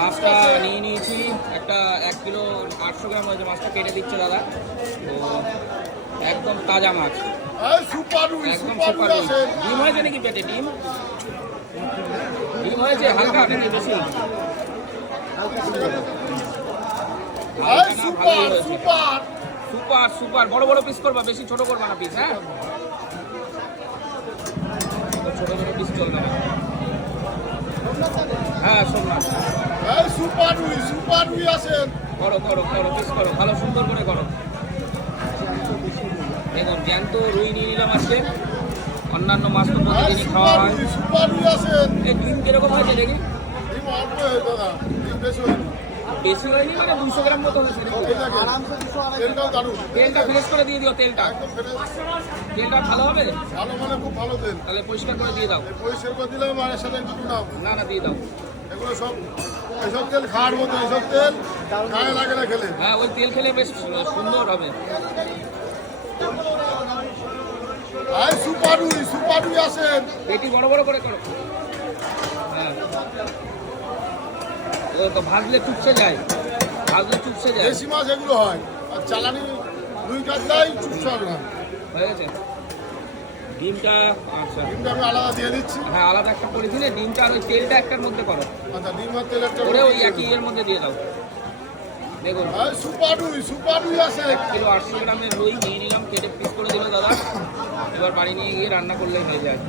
মাছটা নিয়ে নিয়েছি একটা 1 কিলো 800 গ্রাম হয়েছে। মাছটা কেটে দিচ্ছে দাদা। তো একদম তাজা মাছ, একদম সুপার রুই। ডিম হয়েছে নাকি পেটে? ডিম ডিম হয়েছে হালকা নাকি বেশি? Super super. বড় বড় পিস করবা, বেশি ছোট করবা না পিস। হ্যাঁ, ছোট ছোট পিস চলবে না। হ্যাঁ সোমনাথ, করো করো করো, পিস করো, ভালো সুন্দর করে করো। দেখুন জ্যান্ত রুই নিয়ে নিলাম আজকে। অন্যান্য মাছ তো প্রতিদিনই খাওয়া হয়। এই ডিম কিরকম হয়েছে দেখি? বেশি হয়নি, মানে 200 গ্রাম মতো হয়েছে। তেলটা ফ্রেশ করে দিয়ে দিও। তেলটা ভালো হবে? ভালো মানে খুব ভালো তেল। তাহলে পরিষ্কার করে দিয়ে দাও। পরিষ্কার করে দিলাম আর এর সাথে একটু নাও। না না, দিয়ে দাও। এগুলো সব এসব তেল খাওয়ার মতো, এসব তেল গায়ে লাগে না খেলে। হ্যাঁ, ওই তেল খেলে বেশ সুন্দর হবে। সুপার রুই আসেন। পেটি বড় বড় করে করো। হ্যাঁ, ও তো ভাজলে চুপসে যায়, দেশি মাছ এগুলো হয়, আর চালানি রুই কাতলাই চুপসে হবে না। হয়ে গেছে ডিমটা। আচ্ছা, ডিমটা আমি আলাদা দিয়ে দিচ্ছি। হ্যাঁ, আলাদা একটা করে দিলে ডিমটা আর ওই তেলটা একটার মধ্যে করো। আচ্ছা, ডিম আর তেল একটা করে ওই একই এর মধ্যে দিয়ে দাও। দেখুন সুপার রুই আসে। 1 কিলো 800 গ্রামের রুই নিয়ে নিলাম, কেটে পিস করে দিল দাদা। এবার বাড়ি নিয়ে গিয়ে রান্না করলেই হয়ে যায়।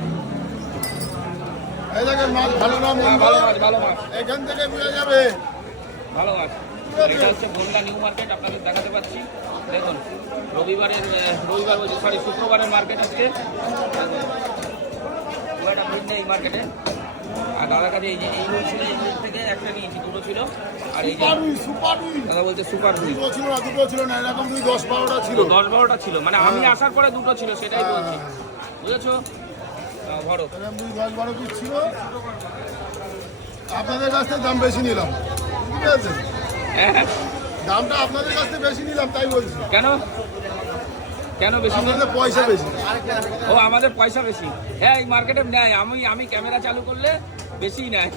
এই দেখেন মাছ ভালো না মন্দ, ভালো মাছ, ভালো মাছ, এখান থেকে বোঝা যাবে। ভালো মাছ। এটা হচ্ছে বনগা নিউ মার্কেট, আপনাদের দেখাতে পাচ্ছি। দেখুন রবিবার বলছি, সরি, শুক্রবারের মার্কেট আজকে। একটা ভিড় নেই এই মার্কেটে। আর দাদার কাছে এই যে এই রুই ছিল, এই রুই থেকে একটা নিয়েছি, দুটো ছিল। আর এই যে দাদা বলছে সুপার রুই। দুটো ছিল না, এরকম 10-12টা ছিল। 10-12টা ছিল, মানে আমি আসার পরে দুটো ছিল, সেটাই বলছি। বুঝেছো? ভরো। 10-12 পিস ছিল। আপনাদের কাছ থেকে দাম বেশি নিলাম, ঠিক আছে? হ্যাঁ, দামটা আপনাদের কাছ থেকে বেশি নিলাম, তাই বলছি। কেন বেশি? আপনাদের পয়সা বেশি। ও, আমাদের পয়সা বেশি। হ্যাঁ, এই মার্কেটে নেয়। আমি ক্যামেরা চালু করলে বেশি নেয়।